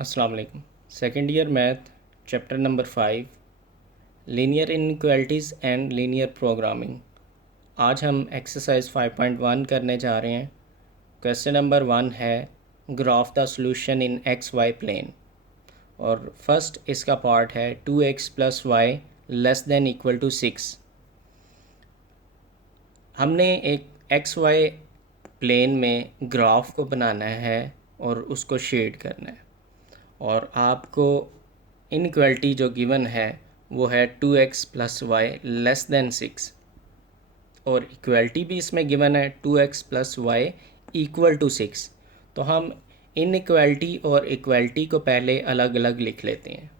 अस्सलाम वालेकुम। Second year math chapter number 5 linear inequalities and linear programming. आज हम एक्सरसाइज 5.1 करने जा रहे हैं। क्वेश्चन नंबर 1 है graph the solution in x y plane, और फर्स्ट इसका पार्ट है 2x plus y less than equal to 6। हमने एक एक्स वाई प्लेन में ग्राफ को बनाना है और उसको शेड करना है, और आपको इनइक्वालिटी जो गिवन है वो है 2x plus y less then 6, और इक्वालिटी भी इसमें गिवन है 2x plus Y equal to 6। तो हम इनइक्वालिटी और इक्वालिटी को पहले अलग अलग लिख लेते हैं।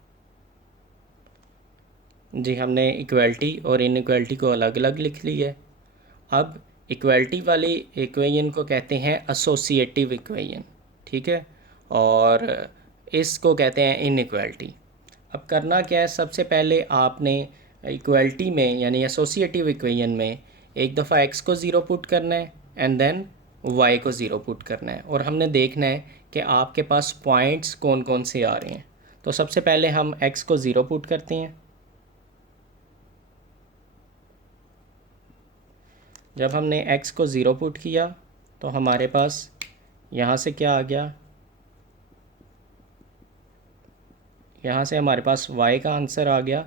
जी, हमने इक्वालिटी और इनइक्वालिटी को अलग अलग लिख ली है। अब इक्वालिटी वाली इक्वेशन को कहते हैं एसोसिएटिव इक्वेशन, ठीक है, और इसको कहते हैं इनइक्वालिटी। अब करना क्या है, सबसे पहले आपने इक्वालिटी में यानी एसोसिएटिव इक्वेशन में एक दफ़ा x को ज़ीरो पुट करना है एंड देन y को ज़ीरो पुट करना है, और हमने देखना है कि आपके पास पॉइंट्स कौन कौन से आ रहे हैं। तो सबसे पहले हम x को ज़ीरो पुट करते हैं। जब हमने x को ज़ीरो पुट किया तो हमारे पास यहाँ से क्या आ गया, यहाँ से हमारे पास y का आंसर आ गया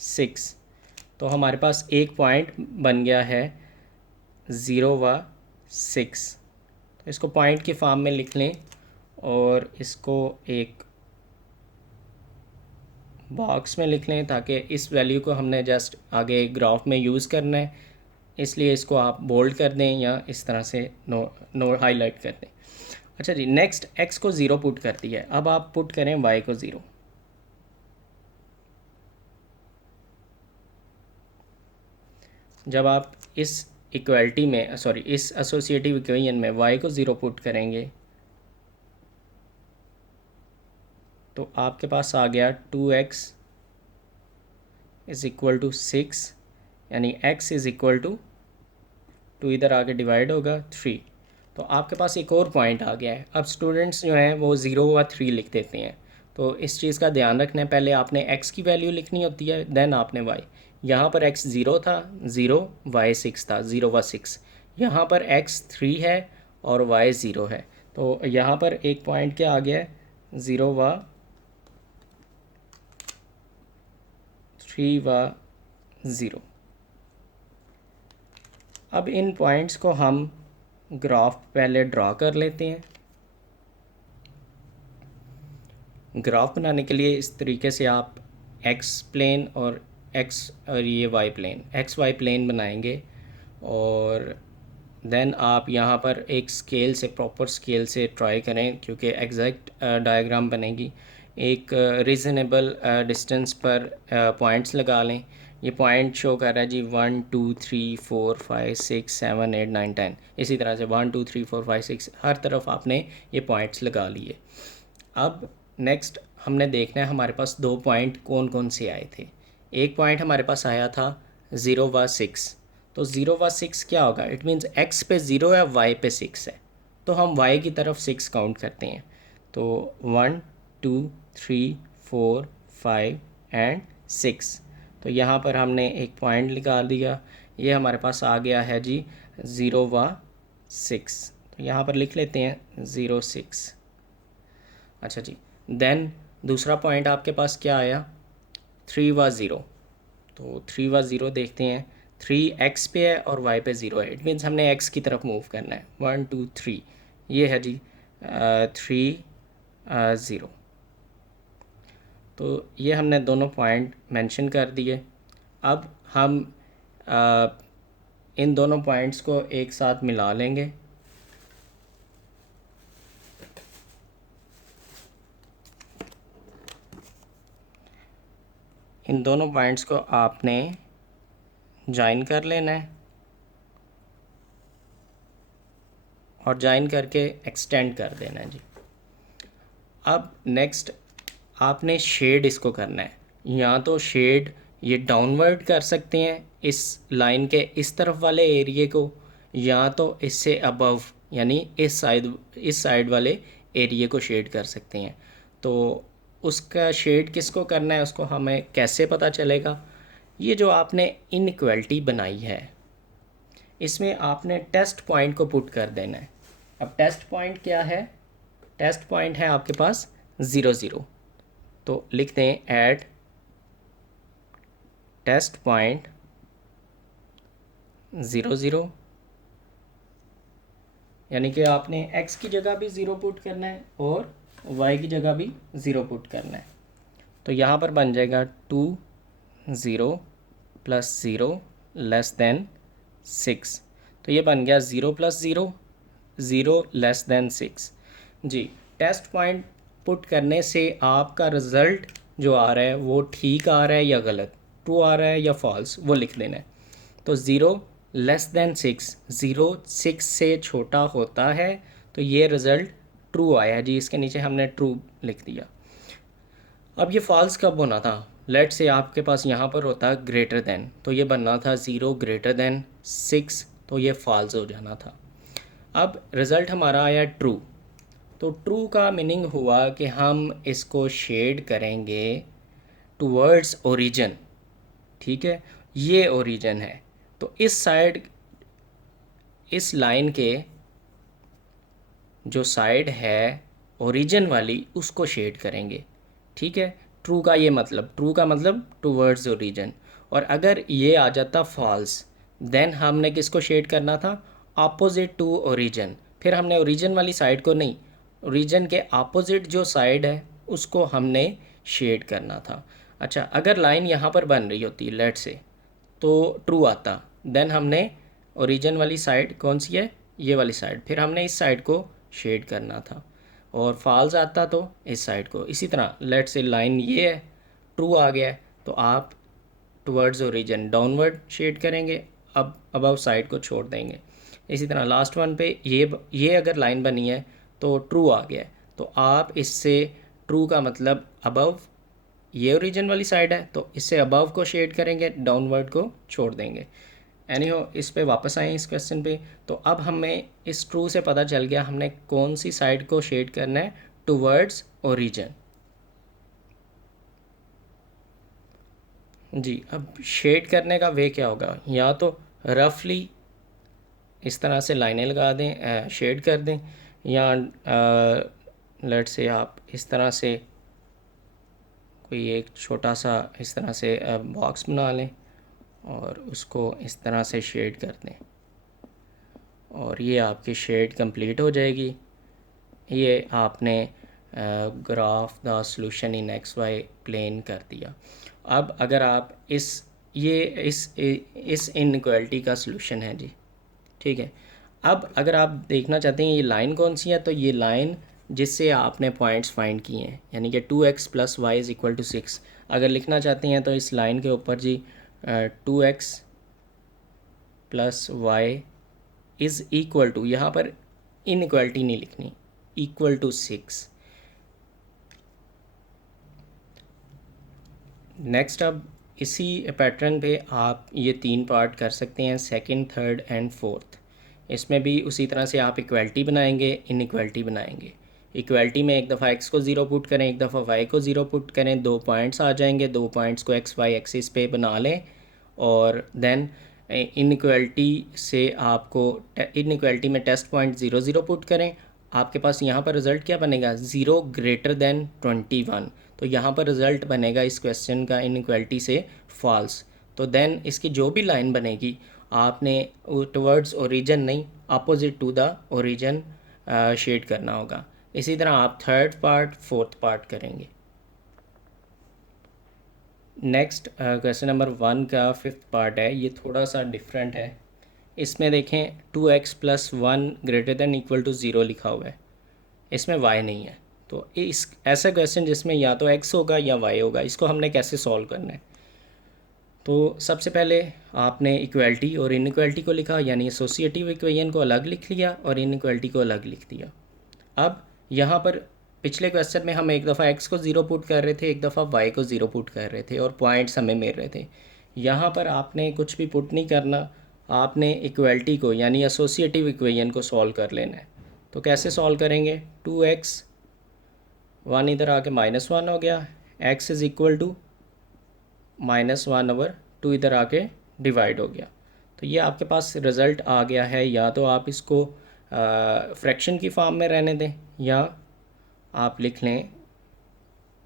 6। तो हमारे पास एक पॉइंट बन गया है 0 व 6। तो इसको पॉइंट की फॉर्म में लिख लें और इसको एक बॉक्स में लिख लें, ताकि इस वैल्यू को हमने जस्ट आगे ग्राफ में यूज़ करना है, इसलिए इसको आप बोल्ड कर दें या इस तरह से नो हाईलाइट कर दें। अच्छा जी, नेक्स्ट x को ज़ीरो पुट कर दिया है। अब आप पुट करें y को ज़ीरो। जब आप इस इक्वालिटी में इस एसोसिएटिव इक्वेशन में y को ज़ीरो पुट करेंगे तो आपके पास आ गया 2x इज़ इक्वल टू 6, यानी x इज़ इक्वल टू 2 इधर आके डिवाइड होगा 3। तो आपके पास एक और पॉइंट आ गया है। अब स्टूडेंट्स जो हैं वो 0 व 3 लिख देते हैं, तो इस चीज़ का ध्यान रखना है। पहले आपने x की वैल्यू लिखनी होती है, देन आपने y। यहाँ पर x 0 था 0, y 6 था 0 व 6। यहाँ पर x 3 है और y 0 है। तो यहाँ पर एक पॉइंट क्या आ गया है, 0 व 3 व 0। अब इन पॉइंट्स को हम ग्राफ पहले ड्रा कर लेते हैं। ग्राफ बनाने के लिए इस तरीके से आप एक्स प्लेन और ये y plane, x y plane बनाएंगे, और देन आप यहाँ पर एक स्केल से, प्रॉपर स्केल से ट्राई करें, क्योंकि एग्जैक्ट डायग्राम बनेगी। एक रीज़नेबल डिस्टेंस पर पॉइंट्स लगा लें। ये पॉइंट शो कर रहा है जी 1 2 3 4 5 6 7 8 9 10, इसी तरह से 1 2 3 4 5 6 हर तरफ आपने ये पॉइंट्स लगा लिए। अब नेक्स्ट हमने देखना है हमारे पास दो पॉइंट कौन कौन से आए थे। एक पॉइंट हमारे पास आया था 0 व 6। तो 0 व 6 क्या होगा, इट मीन्स x पे 0 है, y पे 6 है, तो हम y की तरफ 6 काउंट करते हैं। तो 1 2 3 4 5 एंड 6। तो यहाँ पर हमने एक पॉइंट निकाल दिया। ये हमारे पास आ गया है जी 0 व 6। तो यहाँ पर लिख लेते हैं 0 6। अच्छा जी, देन दूसरा पॉइंट आपके पास क्या आया, 3 व 0। तो 3 व 0 देखते हैं, 3 x पे है और y पे 0 है, इट मीन्स हमने x की तरफ मूव करना है। 1 2 3, ये है जी 3 0। तो ये हमने दोनों पॉइंट मेंशन कर दिए। अब हम इन दोनों पॉइंट्स को एक साथ मिला लेंगे। इन दोनों पॉइंट्स को आपने ज्वाइन कर लेना है और ज्वाइन करके एक्सटेंड कर देना है जी। अब नेक्स्ट आपने शेड इसको करना है। या तो शेड ये डाउनवर्ड कर सकते हैं इस लाइन के इस तरफ वाले एरिए को, या तो इससे अबव यानी इस साइड वाले एरिए को शेड कर सकते हैं। तो उसका शेड किसको करना है, उसको हमें कैसे पता चलेगा? ये जो आपने इनइक्वालिटी बनाई है इसमें आपने टेस्ट पॉइंट को पुट कर देना है। अब टेस्ट पॉइंट क्या है? टेस्ट पॉइंट है आपके पास 0 0। तो लिख दें ऐड टेस्ट पॉइंट 0 0, यानी कि आपने x की जगह भी 0 पुट करना है और y की जगह भी 0 पुट करना है। तो यहाँ पर बन जाएगा 2 0 प्लस 0 लेस देन 6। तो ये बन गया 0 प्लस 0 0 लेस देन 6। जी, टेस्ट पॉइंट पुट करने से आपका रिज़ल्ट जो आ रहा है वो ठीक आ रहा है या गलत, ट्रू आ रहा है या फॉल्स, वो लिख देना है। तो 0 लेस देन 6, 0 6 से छोटा होता है तो ये रिज़ल्ट ट्रू आया जी, इसके नीचे हमने ट्रू लिख दिया। अब ये फॉल्स कब होना था? लेट से आपके पास यहाँ पर होता ग्रेटर देन, तो ये बनना था 0 ग्रेटर देन 6, तो ये फॉल्स हो जाना था। अब रिज़ल्ट हमारा आया ट्रू। तो ट्रू का मीनिंग हुआ कि हम इसको शेड करेंगे टुवर्ड्स ओरिजिन। ठीक है, ये ओरिजिन है तो इस साइड, इस लाइन के जो साइड है ओरिजिन वाली उसको शेड करेंगे। ठीक है, ट्रू का ये मतलब, ट्रू का मतलब टुवर्ड्स ओरिजिन। और अगर ये आ जाता फॉल्स, देन हमने किसको शेड करना था? Opposite to origin. फिर हमने ओरिजिन वाली साइड को नहीं, ओरिजिन के अपोजिट जो साइड है उसको हमने शेड करना था। अच्छा, अगर लाइन यहाँ पर बन रही होती लेट से तो ट्रू आता, देन हमने ओरिजिन वाली साइड कौन सी है? ये वाली साइड, फिर हमने इस साइड को शेड करना था। और फॉल्स आता तो इस साइड को। इसी तरह लेट से लाइन ये है, ट्रू आ गया है तो आप टुवर्ड्स ओरिजिन डाउनवर्ड शेड करेंगे, अब अबव साइड को छोड़ देंगे। इसी तरह लास्ट वन पे ये अगर लाइन बनी है तो ट्रू आ गया है तो आप इससे, ट्रू का मतलब अबव, ये ओरिजिन वाली साइड है तो इससे अबव को शेड करेंगे, डाउनवर्ड को छोड़ देंगे। एनीहो, इस पे वापस आए इस क्वेश्चन पे। तो अब हमें इस ट्रू से पता चल गया हमने कौन सी साइड को शेड करना है, टुवर्ड्स ओरिजिन। जी, अब शेड करने का वे क्या होगा? या तो रफली इस तरह से लाइनें लगा दें, शेड कर दें, या लेट से आप इस तरह से कोई एक छोटा सा इस तरह से बॉक्स बना लें और उसको इस तरह से शेड कर दें और ये आपकी शेड कंप्लीट हो जाएगी। ये आपने graph the solution in x y plane कर दिया। अब अगर आप इस इनइक्वालिटी का सॉल्यूशन है जी, ठीक है। अब अगर आप देखना चाहते हैं ये लाइन कौन सी है, तो ये लाइन जिससे आपने पॉइंट्स फाइंड किए हैं, यानी कि 2x plus y is equal to 6 अगर लिखना चाहते हैं तो इस लाइन के ऊपर जी 2x plus y is equal to, यहाँ पर इनइक्वालिटी नहीं लिखनी, इक्वल टू 6। नेक्स्ट, अब इसी पैटर्न पे आप ये 3 पार्ट कर सकते हैं, सेकंड, थर्ड एंड फोर्थ। इसमें भी उसी तरह से आप इक्वालिटी बनाएंगे, इनइक्वालिटी बनाएंगे। इक्वालिटी में एक दफ़ा x को 0 पुट करें, एक दफ़ा y को 0 पुट करें, 2 पॉइंट्स आ जाएंगे, 2 पॉइंट्स को x y एक्सिस पे बना लें और देन इनइक्वालिटी से आपको, इनइक्वालिटी में टेस्ट पॉइंट 0 0 पुट करें। आपके पास यहाँ पर रिज़ल्ट क्या बनेगा? 0 ग्रेटर देन 21। तो यहाँ पर रिज़ल्ट बनेगा इस क्वेश्चन का इनइक्वालिटी से फॉल्स। तो देन इसकी जो भी लाइन बनेगी आपने टुवर्ड्स ओरिजिन नहीं, opposite to the origin shade करना होगा। इसी तरह आप थर्ड पार्ट, फोर्थ पार्ट करेंगे। नेक्स्ट क्वेश्चन नंबर 1 का फिफ्थ पार्ट है, ये थोड़ा सा डिफरेंट है। इसमें देखें 2x plus 1 greater than equal to 0 लिखा हुआ है, इसमें y नहीं है। तो इस ऐसा क्वेश्चन जिसमें या तो x होगा या y होगा, इसको हमने कैसे सॉल्व करना है? तो सबसे पहले आपने इक्वालिटी और इनइक्वालिटी को लिखा, यानी एसोसिएटिव इक्वेशन को अलग लिख लिया और इनइक्वालिटी को अलग लिख दिया। अब यहाँ पर पिछले क्वेश्चन में हम एक दफ़ा x को 0 पुट कर रहे थे, एक दफ़ा y को 0 पुट कर रहे थे और पॉइंट्स हमें मिल रहे थे। यहाँ पर आपने कुछ भी पुट नहीं करना, आपने इक्वालिटी को यानी एसोसिएटिव इक्वेशन को सॉल्व कर लेना है। तो कैसे सॉल्व करेंगे? 2x 1 इधर आके -1 हो गया, x इज़ इक्वल टू -1/2 इधर आके डिवाइड हो गया। तो ये आपके पास रिज़ल्ट आ गया है। या तो आप इसको फ्रैक्शन की फॉर्म में रहने दें, या आप लिख लें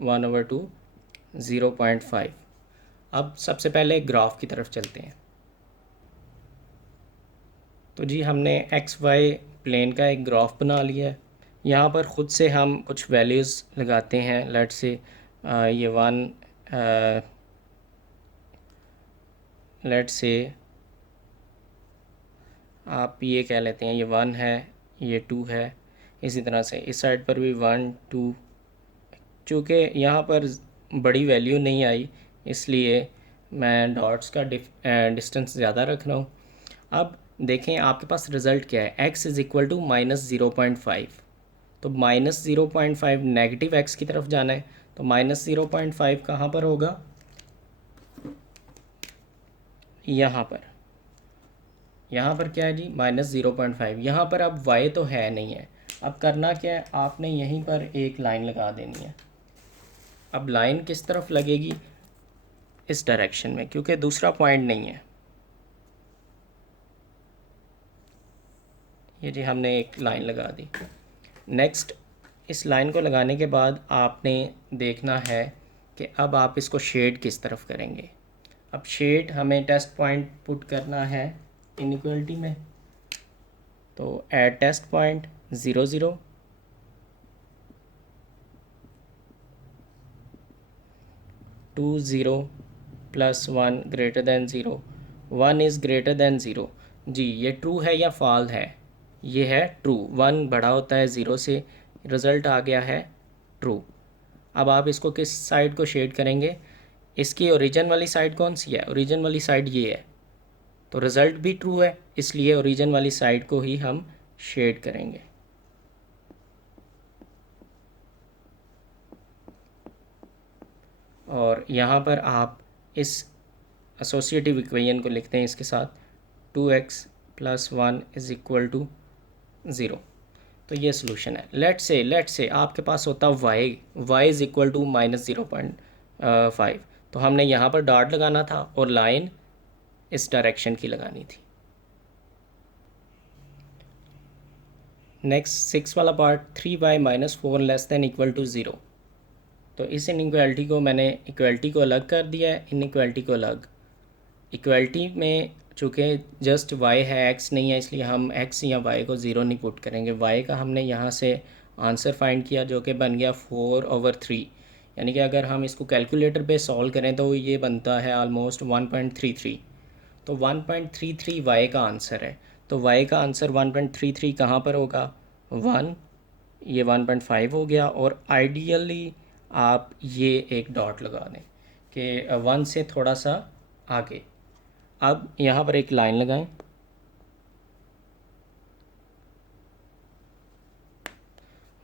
1/2 0.5। अब सबसे पहले ग्राफ की तरफ चलते हैं। तो जी हमने एक्स वाई प्लेन का एक ग्राफ बना लिया है। यहाँ पर ख़ुद से हम कुछ वैल्यूज़ लगाते हैं। लेट्स से ये 1, लेट्स से आप ये कह लेते हैं ये 1 है, ये 2 है। इसी तरह से इस साइड पर भी 1 2। चूँकि यहाँ पर बड़ी वैल्यू नहीं आई, इसलिए मैं डॉट्स का डिस्टेंस ज़्यादा रख रहा हूँ। अब देखें आपके पास रिज़ल्ट क्या है, x इज़ इक्वल टू -0.5। तो -0.5 नेगेटिव x की तरफ जाना है, तो -0.5 कहाँ पर होगा, यहाँ पर। यहाँ पर क्या है जी, -0.5। यहाँ पर अब y तो है नहीं है। अब करना क्या है, आपने यहीं पर एक लाइन लगा देनी है। अब लाइन किस तरफ लगेगी, इस डायरेक्शन में, क्योंकि दूसरा पॉइंट नहीं है। ये जी हमने एक लाइन लगा दी। नेक्स्ट, इस लाइन को लगाने के बाद आपने देखना है कि अब आप इसको शेड किस तरफ करेंगे। अब शेड हमें टेस्ट पॉइंट पुट करना है इनइक्वालिटी में। तो at test point 0 0, 2 0 plus 1 greater than 0, 1 is greater than 0। जी ये ट्रू है या फॉल्स है, ये है ट्रू। 1 बड़ा होता है 0 से, रिज़ल्ट आ गया है ट्रू। अब आप इसको किस साइड को शेड करेंगे, इसकी ओरिजिन वाली साइड कौन सी है, ओरिजिन वाली साइड ये है। तो रिज़ल्ट भी ट्रू है, इसलिए ओरिजिन वाली साइड को ही हम शेड करेंगे। और यहाँ पर आप इस एसोसिएटिव इक्वेशन को लिखते हैं इसके साथ, 2x + 1 इज़ इक्वल टू 0। तो ये सोल्यूशन है। लेट्स से आपके पास होता y इज़ इक्वल टू -0.5। तो हमने यहाँ पर डॉट लगाना था और लाइन इस डायरेक्शन की लगानी थी। नेक्स्ट 6 वाला part, 3y - 4 less than equal to 0। तो इस इनइक्वालिटी को मैंने इक्वालिटी को अलग कर दिया है, इनइक्वालिटी को अलग। इक्वालिटी में चूँकि जस्ट y है, x नहीं है, इसलिए हम x या y को 0 नहीं पुट करेंगे। y का हमने यहाँ से आंसर फाइंड किया जो कि बन गया 4/3। यानी कि अगर हम इसको कैलकुलेटर पे सॉल्व करें तो ये बनता है ऑलमोस्ट 1.33। तो 1.33 y का आंसर है। तो y का आंसर 1.33 कहाँ पर होगा, 1, ये 1.5 हो गया। और आइडियली आप ये एक डॉट लगा दें कि 1 से थोड़ा सा आगे। अब यहाँ पर एक लाइन लगाएं।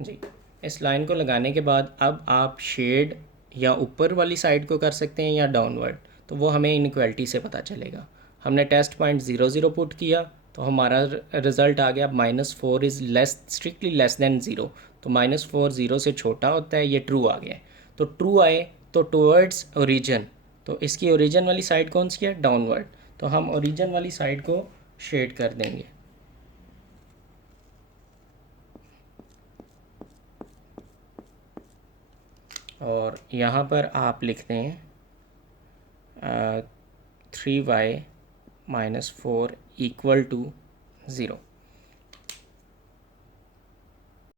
जी इस लाइन को लगाने के बाद अब आप शेड या ऊपर वाली साइड को कर सकते हैं या डाउनवर्ड, तो वो हमें इनइक्वालिटी से पता चलेगा। हमने टेस्ट पॉइंट 0 0 पुट किया तो हमारा रिज़ल्ट आ गया -4 इज़ स्ट्रिक्टली लेस दैन 0। तो -4 0 से छोटा होता है, ये ट्रू आ गया है। तो ट्रू आए तो टुवर्ड्स ओरिजिन, तो इसकी ओरिजिन वाली साइड कौन सी है, डाउनवर्ड। तो हम ओरिजिन वाली साइड को शेड कर देंगे। और यहाँ पर आप लिखते हैं 3y - 4 इक्वल टू 0।